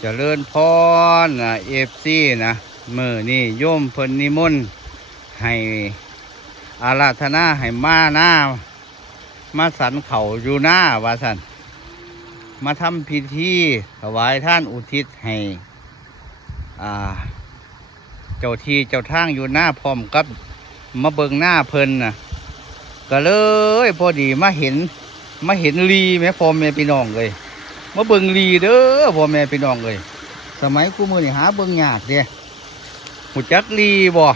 เจริญพรนะเอฟซีนะมือนี่โยมเพิ่นนิมนต์ให้อาราธนาให้มาหน้า มาสันเขาอยู่หน้าว่าสันมาทำพิธีถวายท่านอุทิศให้อ่าเจ้าที่เจ้าทางอยู่หน้าพร้อมกับมาเบิงหน้าเพิ่นนะก็เลยพอดีมาเห็นมาเห็นลีแม่พ่อแม่พี่น้องเลย มาเบิ่งลีเด้อพ่อแม่พี่น้องเลยสมัยกูมือนี่หาเบิ่งยากเด้หูจักลีบ่อ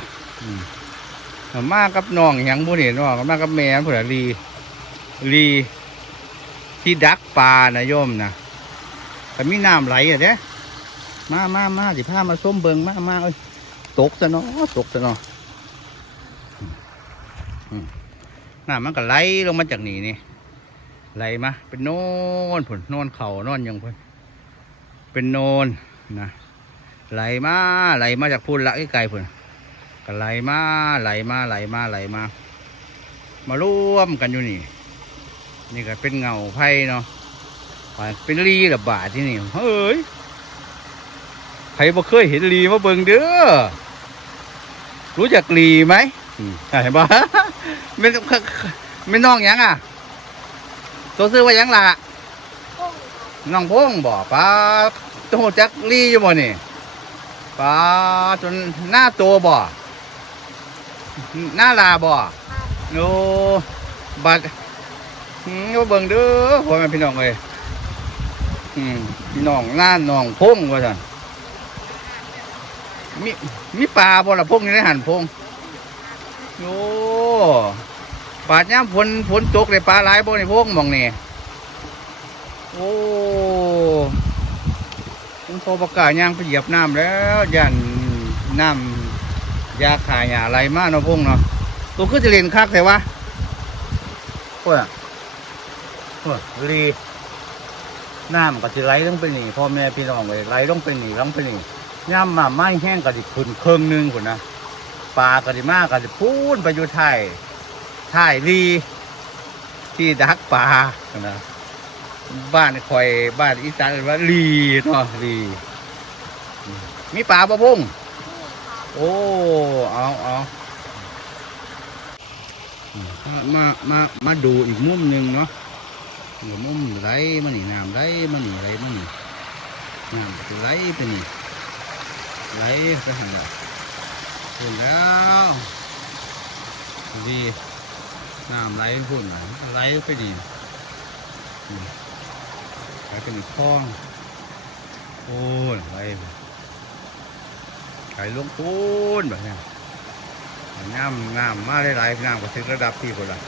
มากับน้องหยังบุนี่น้องมากับแม่พุ่นน่ะลีลีที่ดักปลานะโยมนะแต่มีน้ำไหลอะเด้มามามาสิพามาส้มเบิ่งมามาเอ้ยตกซะเนาะตกซะเนาะอืมน้ำมันก็ไหลลงมาจากนี่นี่ ไหลมาเป็นโนนผลโนนเขาโนอนยังพ่นเป็นโนนนะไหลมาไหลมาจากพุ่นละไกลๆพุ่นก็ไหลมาไหลมาไหลมาไหลมา มาร่วมกันอยู่นี่ นี่ก็เป็นเงาไผ่เนาะเป็นลีระบาดที่นี่เฮ้ยใครบ่เคยเห็นลีมาเบิ่งเด้อรู้จักลีไหมอืมเห็นปะไม่ไม่น้องยังอะ ตัวซื้อว่ายังล่ะน้องพงบอกป้าโตจักลี่อยู่บ่นี่ป้าจนหน้าโตบ่หน้าลาบ่โนบัดอืมก็เบิ่งเด้อพ่อแม่พี่น้องเอ้ยพี่น้องหน้าน้องพงว่าซั่นมีมีปลาบ่ละพงอยู่ในหันพงโอ้ ปลาดย่ำฝนฝนตกเลยปลาหลายบ่ในพงหมองนี่โอ้คุณพอประกาศย่างไปเหยียบน้ำแล้วยันน้ำยาขายยาอะไรมาเนาะพงเนาะตัวก็จะเล่นคักแต่ว่าโอ้ยโอ้ยลีน้ำก็จะไหลลงไปหนีพ่อแม่พี่น้องเลยไหลลงไปหนี่ลงไปหนีย่ำมาไม้แห้งก็จะขึ้นเครื่องนึงคนนะปลาก็จะมากก็จะพูนไปอยู่ไทย ท้ายลีที่ดักปลานะบ้านคอยบ้านอีสานเรียกว่าลีเนาะลีอืมมีปลาปะพุ่งโอ้เอาเอาอืมมามามาดูอีกมุมหนึ่งเนาะเดี๋ยวมุมไหลมันนี่น้ำไหลมันนี่ไหลมันนี่น้ำก็ไหลไปนี่ไหลไปหันละพุ่นแล้วดี น้ำไหลพุ่นไหลไปดีอืมไปเป็นคลองโอ้ยไปไข่ลงปูนแบบนี้น้ำน้ำมาหลายๆน้ำก็ถึงระดับที่คนละ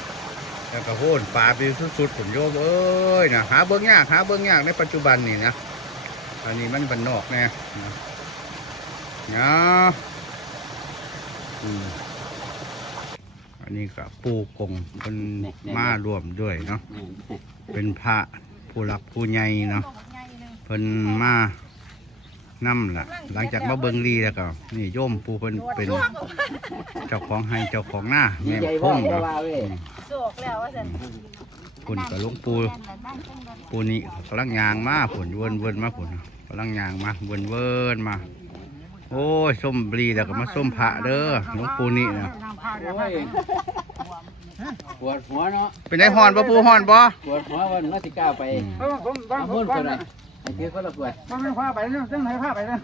แล้วก็โหนปลาไปสุดๆผมโยมเอ้ยนะหาเบิ้องยากหาเบิ้องยากในปัจจุบันนี่นะอันนี้มันบันนอกแน่นะนะอืม นนี้ก็ปูกงเป็นมารวมด้วยเนาะเป็นพระผู้รักผู้ใหญ่เนาะเพิ่นมานํล่ะ หลังจากมาเบิงลีแล้วก็นี่โยมผู้เพิ่นเป็น เจ้าของให้เจ้าของหน้าแม่พงเนาะอืมโศกแล้วว่าสันคุณกับหลุงปูปูนี่กำลังยางมาผลเวินเวินมาผลกำลังยางมาเวินเวินมา โอ้ยส้มบลีแล้วก็มาส้มพระเด้อหลวงปูนี่นะโอ้ยปวดหัวเนาะเป็นไงฮอนปะปูฮอนปะปวดหัววันมาสิก้าวไปอืมผมผมผมเอาผพุ่มนผคมนละไอ้เจ้าคนละปวดมันไม่พาไปเรื่องเรื่องไหนพาไปเรื่อง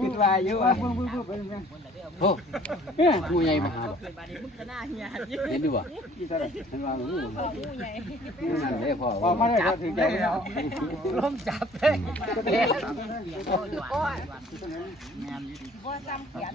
คิดว่าอยู่ว่าบึ้งบึ้งบึ้งไปเรื่องโอ้เนี่ยงูใหญ่มาหาบ่คืนบานี้มึงจะหน้าเฮียเห็นดูบ่ที่ตลาดเห็นว่างูพ่อผู้ใหญ่งูนั่นเลยพ่อออกมาเลยก็ถึงใจแล้วล้มจับเลยบ่ซ้ำเขียน